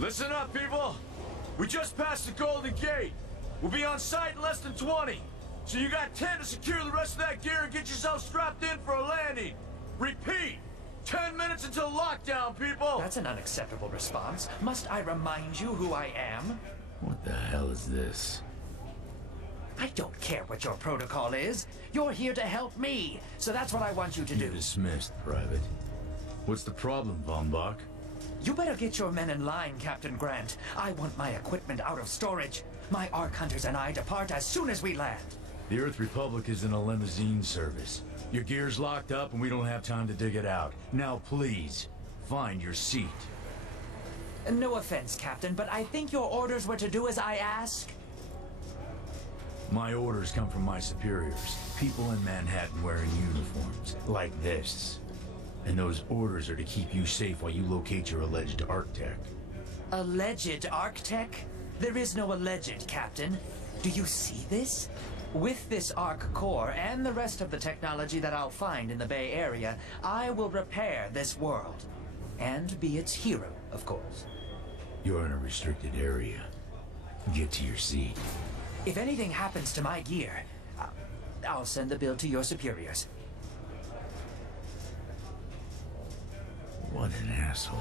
Listen up, people! We just passed the Golden Gate. We'll be on site in less than 20. So you got 10 to secure the rest of that gear and get yourself strapped in for a landing. Repeat! 10 minutes until lockdown, people! That's an unacceptable response. Must I remind you who I am? What the hell is this? I don't care what your protocol is. You're here to help me, so that's what I want you to do. You're dismissed, Private. What's the problem, Von Bach? You better get your men in line, Captain Grant. I want my equipment out of storage. My Ark Hunters and I depart as soon as we land. The Earth Republic is in a limousine service. Your gear's locked up and we don't have time to dig it out. Now please, find your seat. No offense, Captain, but I think your orders were to do as I ask. My orders come from my superiors. People in Manhattan wearing uniforms, like this. And those orders are to keep you safe while you locate your alleged Arctech. Alleged Arctech? There is no alleged, Captain. Do you see this? With this Ark core and the rest of the technology that I'll find in the Bay Area, I will repair this world. And be its hero, of course. You're in a restricted area. Get to your seat. If anything happens to my gear, I'll send the bill to your superiors. What an asshole.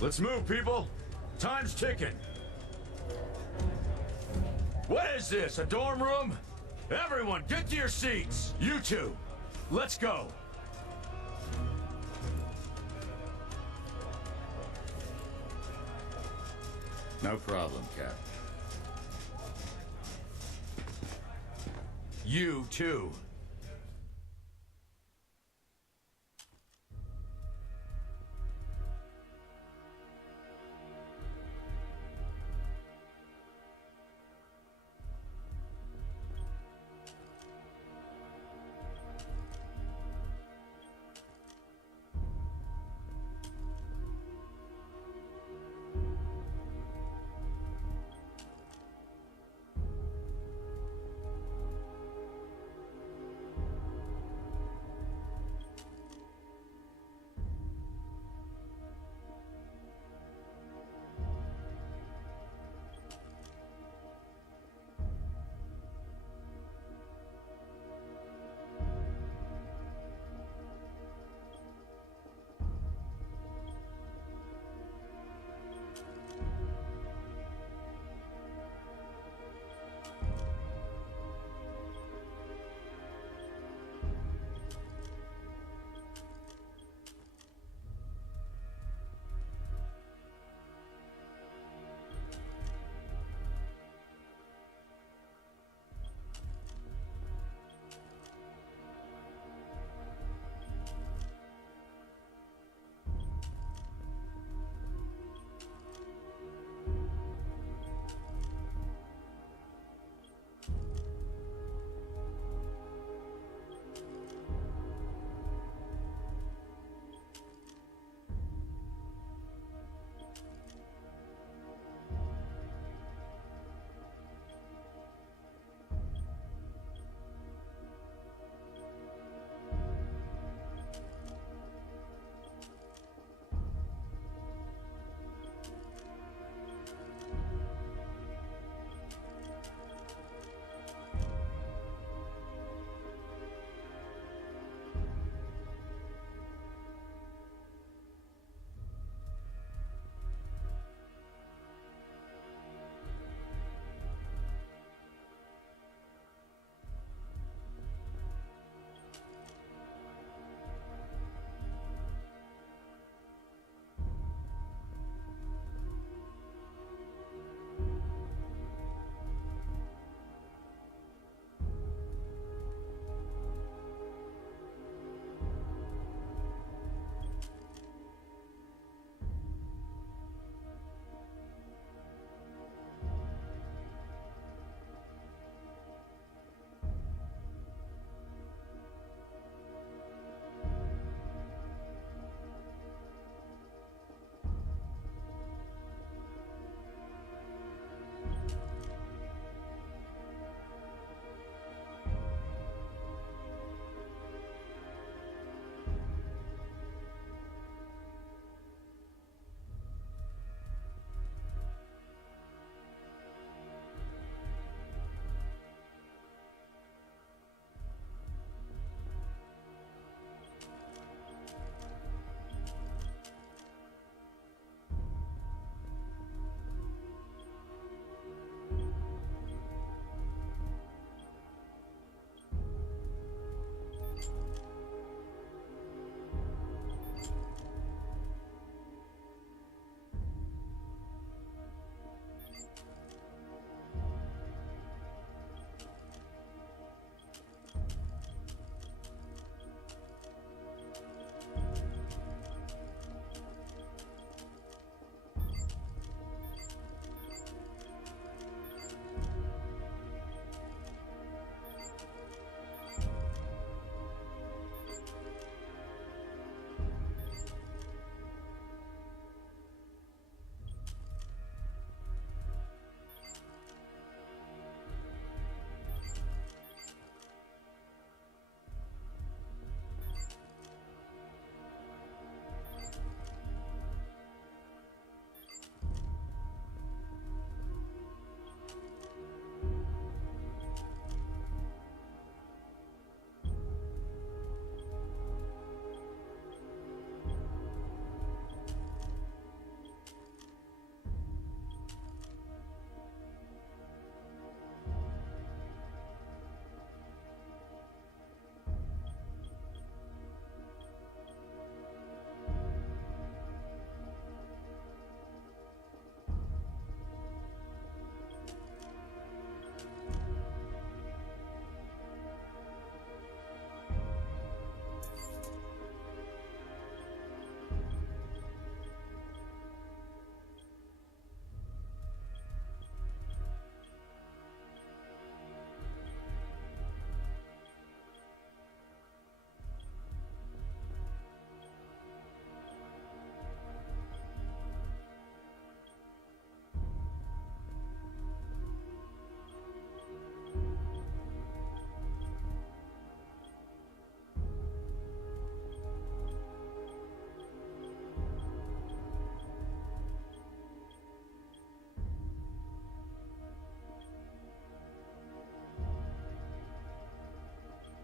Let's move, people! Time's ticking! What is this, a dorm room? Everyone, get to your seats! You two, let's go! No problem, Cap. You too.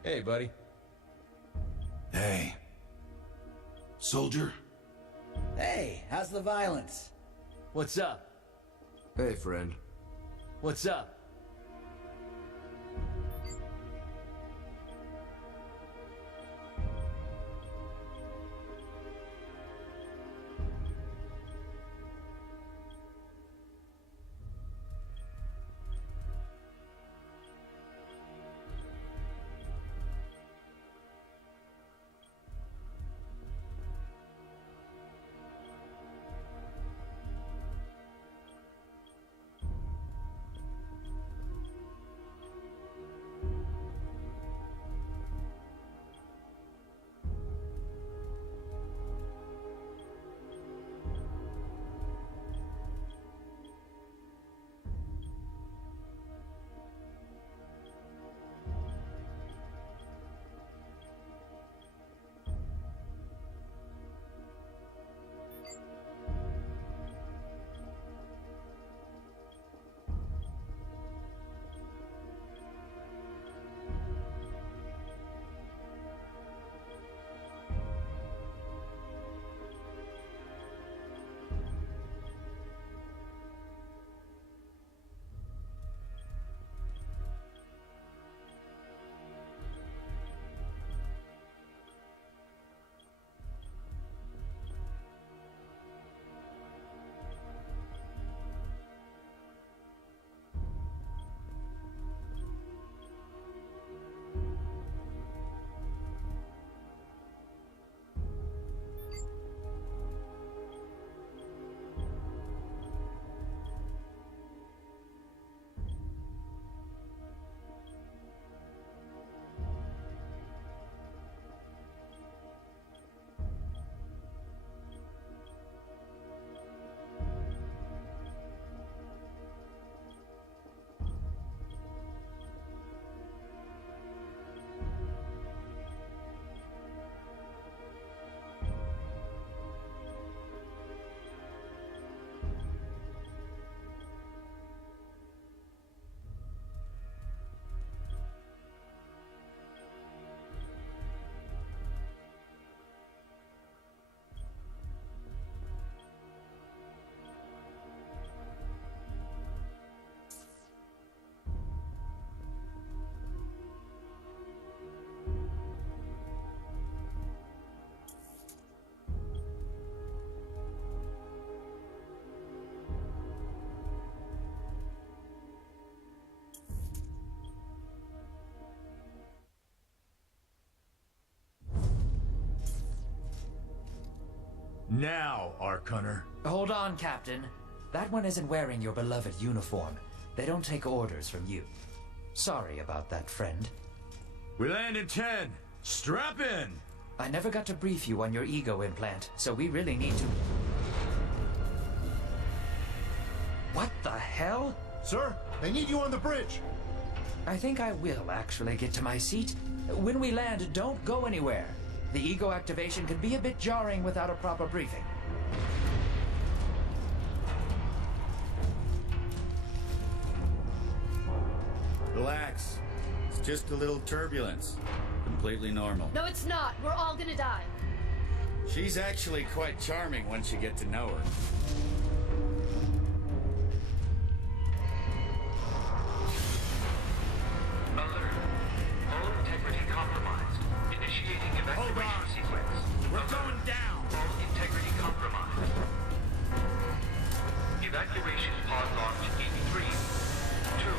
Hey, buddy. Hey. Soldier? Hey, how's the violence? What's up? Hey, friend. What's up? Now, Ark Hunter. Hold on, Captain. That one isn't wearing your beloved uniform. They don't take orders from you. Sorry about that, friend. We land in 10. Strap in. I never got to brief you on your ego implant, so we really need to... What the hell? Sir, they need you on the bridge. I think I will actually get to my seat. When we land, don't go anywhere. The ego activation can be a bit jarring without a proper briefing. Relax. It's just a little turbulence. Completely normal. No, it's not. We're all gonna die. She's actually quite charming once you get to know her. Alert. All integrity compromised. Initiating evacuation sequence. We're going down. All integrity compromised. Evacuation pod launch in 3, 2.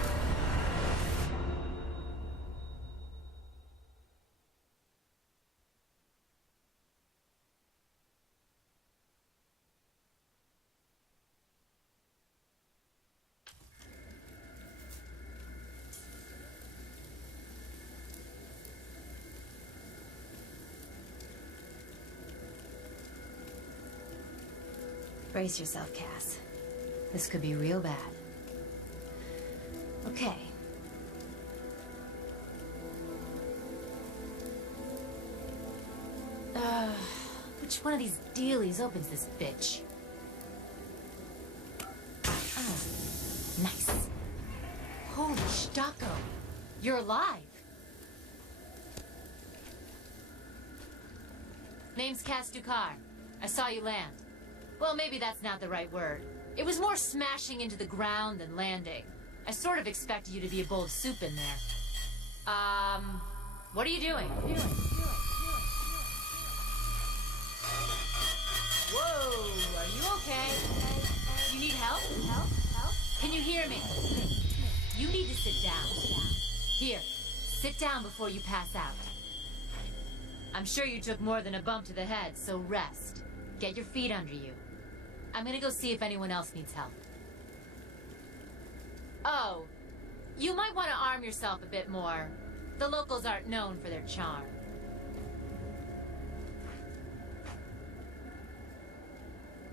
Brace yourself, Cass. This could be real bad. Okay. Which one of these dealies opens this bitch? Oh, nice. Holy Stocko. You're alive. Name's Cass Dukar. I saw you land. Well, maybe that's not the right word. It was more smashing into the ground than landing. I sort of expected you to be a bowl of soup in there. What are you doing? Whoa, are you okay? You need help? Can you hear me? You need to sit down. Here, sit down before you pass out. I'm sure you took more than a bump to the head, so rest. Get your feet under you. I'm gonna go see if anyone else needs help. Oh, you might want to arm yourself a bit more. The locals aren't known for their charm.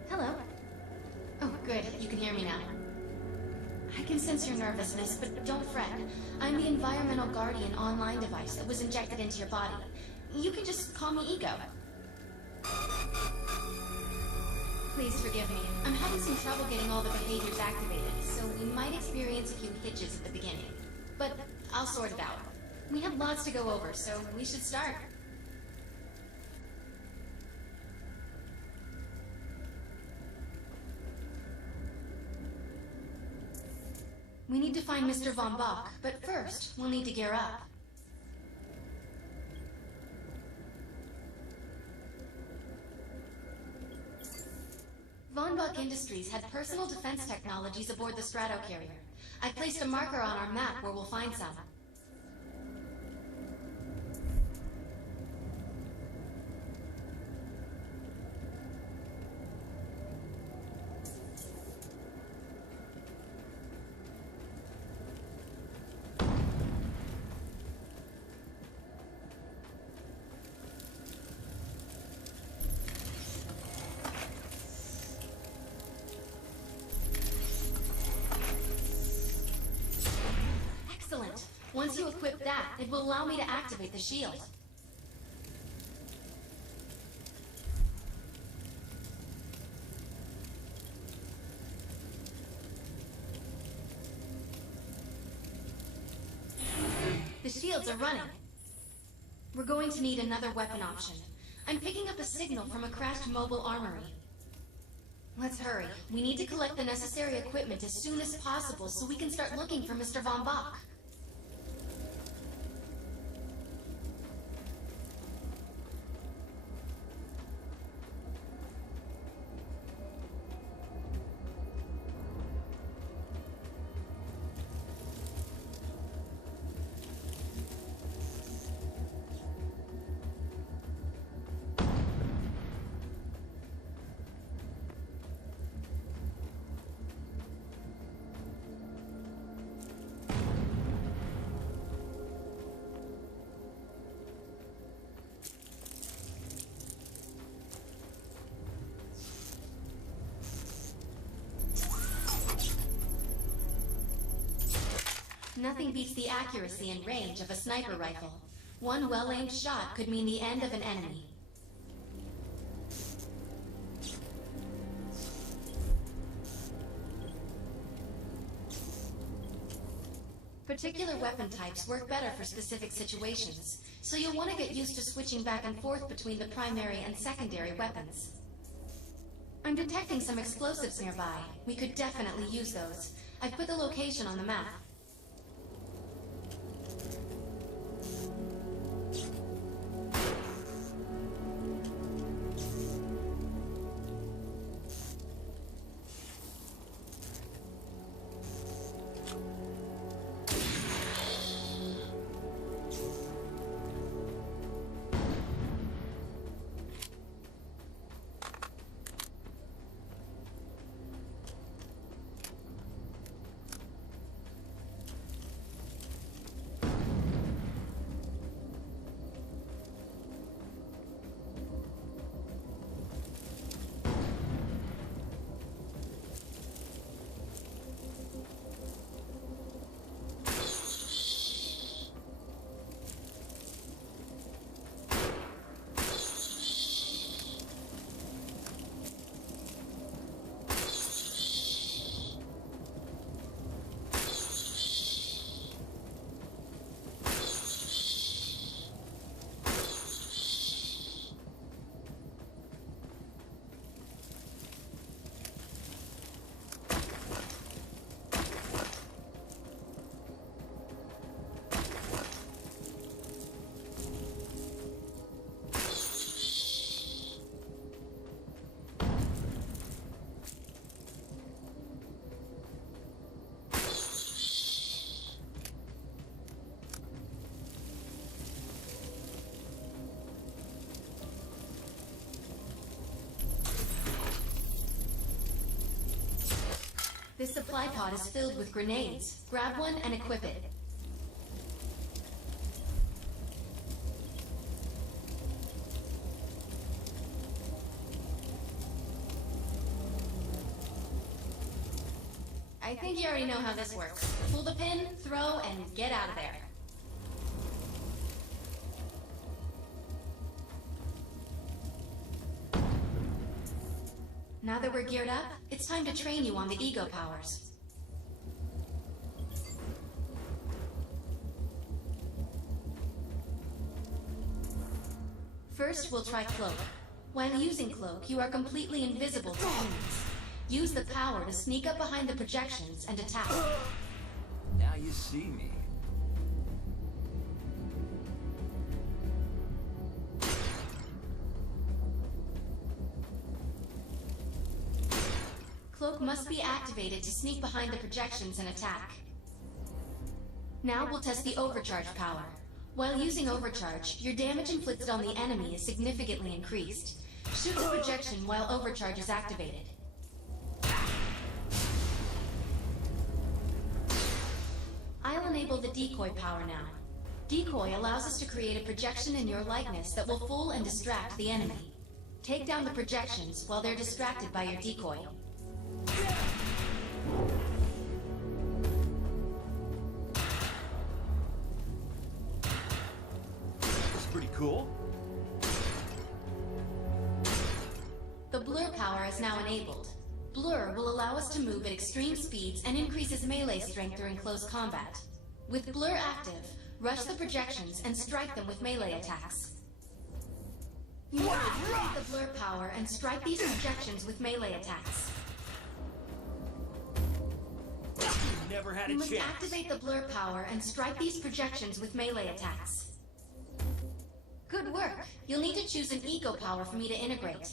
Hello. Oh, good. You can hear me now. I can sense your nervousness, but don't fret. I'm the Environmental Guardian online device that was injected into your body. You can just call me Ego. Please forgive me. I'm having some trouble getting all the behaviors activated, so we might experience a few hitches at the beginning. But I'll sort it out. We have lots to go over, so we should start. We need to find Mr. Von Bach, but first, we'll need to gear up. Von Bach Industries had personal defense technologies aboard the Stratocarrier. I placed a marker on our map where we'll find some. Excellent. Once you equip that, it will allow me to activate the shield. The shields are running. We're going to need another weapon option. I'm picking up a signal from a crashed mobile armory. Let's hurry. We need to collect the necessary equipment as soon as possible so we can start looking for Mr. Von Bach. Nothing beats the accuracy and range of a sniper rifle. One well-aimed shot could mean the end of an enemy. Particular weapon types work better for specific situations, so you'll want to get used to switching back and forth between the primary and secondary weapons. I'm detecting some explosives nearby. We could definitely use those. I've put the location on the map. supply pod is filled with grenades. Grab one and equip it. I think you already know how this works. Pull the pin, throw, and get out of there. Now that we're geared up, it's time to train you on the ego powers. First, we'll try Cloak. While using Cloak, you are completely invisible to enemies. Use the power to sneak up behind the projections and attack. Now you see me. Cloak must be activated to sneak behind the projections and attack. Now we'll test the overcharge power. While using overcharge, your damage inflicted on the enemy is significantly increased. Shoot the projection while overcharge is activated. I'll enable the decoy power now. Decoy allows us to create a projection in your likeness that will fool and distract the enemy. Take down the projections while they're distracted by your decoy. It's pretty cool. The blur power is now enabled. Blur will allow us to move at extreme speeds and increases melee strength during close combat. With Blur active, rush the projections and strike them with melee attacks. You must activate the Blur power and strike these projections with melee attacks. Never had a You must chance. activate the Blur power and strike these projections with melee attacks. Good work. You'll need to choose an ego power for me to integrate.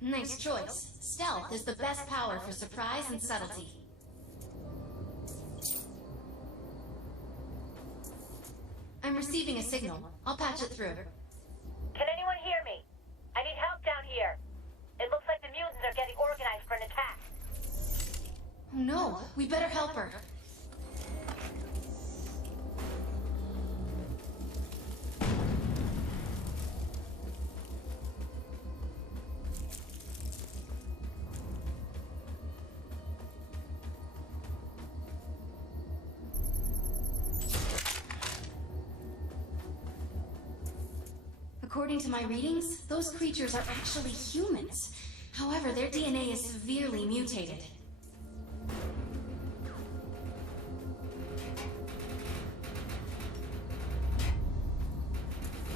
Nice choice. Stealth is the best power for surprise and subtlety. I'm receiving a signal. I'll patch it through. Can anyone hear me? I need help down here. It looks like the mutants are getting organized for an attack. Oh no, we better help her. According to my readings, those creatures are actually humans. However, their DNA is severely mutated.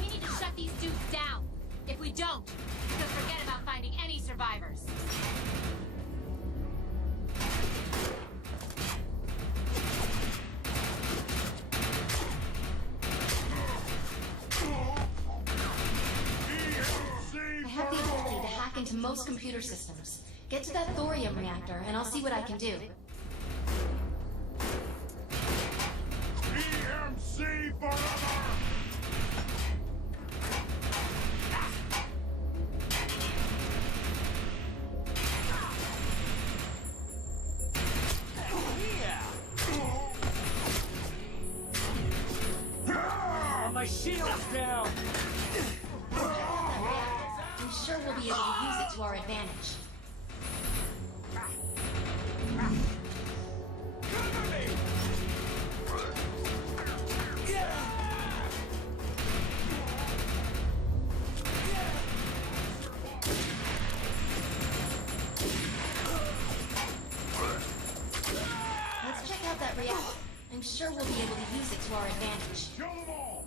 We need to shut these dudes down. If we don't, they'll forget about finding any survivors. I have the ability to hack into most computer systems. Get to that thorium reactor, and I'll see what I can do. EMC forever! Oh, my shield's down. I'm sure we'll be able to use it to our advantage. Let's check out that our advantage. Kill them all!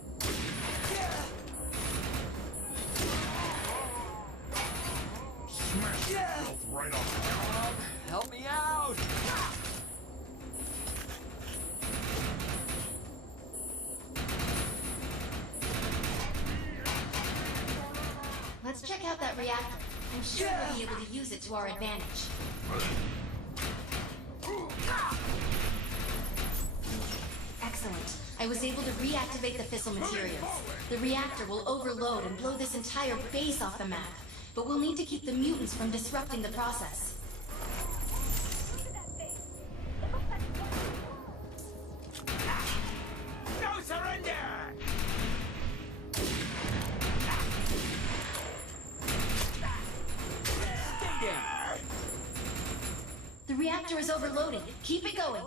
Smash that filth right off. Help me out! Let's check out that reactor. I'm sure we'll be able to use it to our advantage. Excellent. I was able to reactivate the fissile materials. The reactor will overload and blow this entire base off the map, but we'll need to keep the mutants from disrupting the process. No surrender! Stay down! The reactor is overloading. Keep it going.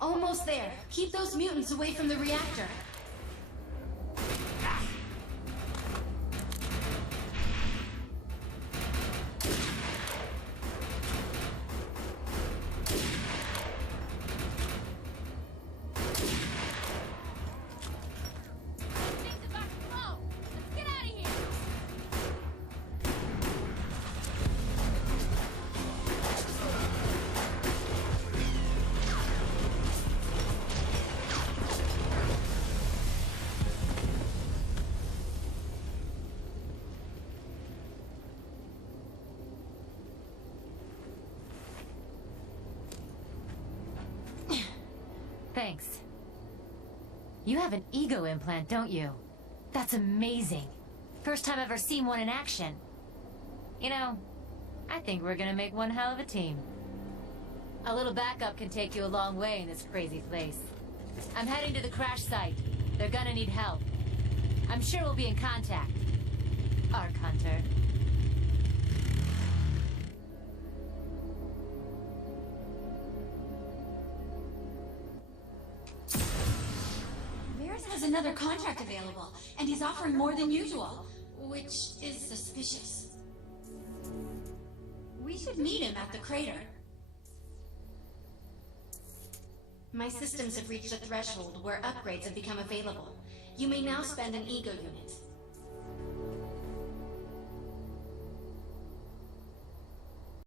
Almost there. Keep those mutants away from the reactor. Things about to blow. Let's get out of here. Thanks. You have an ego implant, don't you? That's amazing. First time I've ever seen one in action. You know, I think we're gonna make one hell of a team. A little backup can take you a long way in this crazy place. I'm heading to the crash site. They're gonna need help. I'm sure we'll be in contact. Arc Hunter. Varys has another contract available, and he's offering more than usual, which is suspicious. We should meet him at the crater. My systems have reached a threshold where upgrades have become available. You may now spend an ego unit.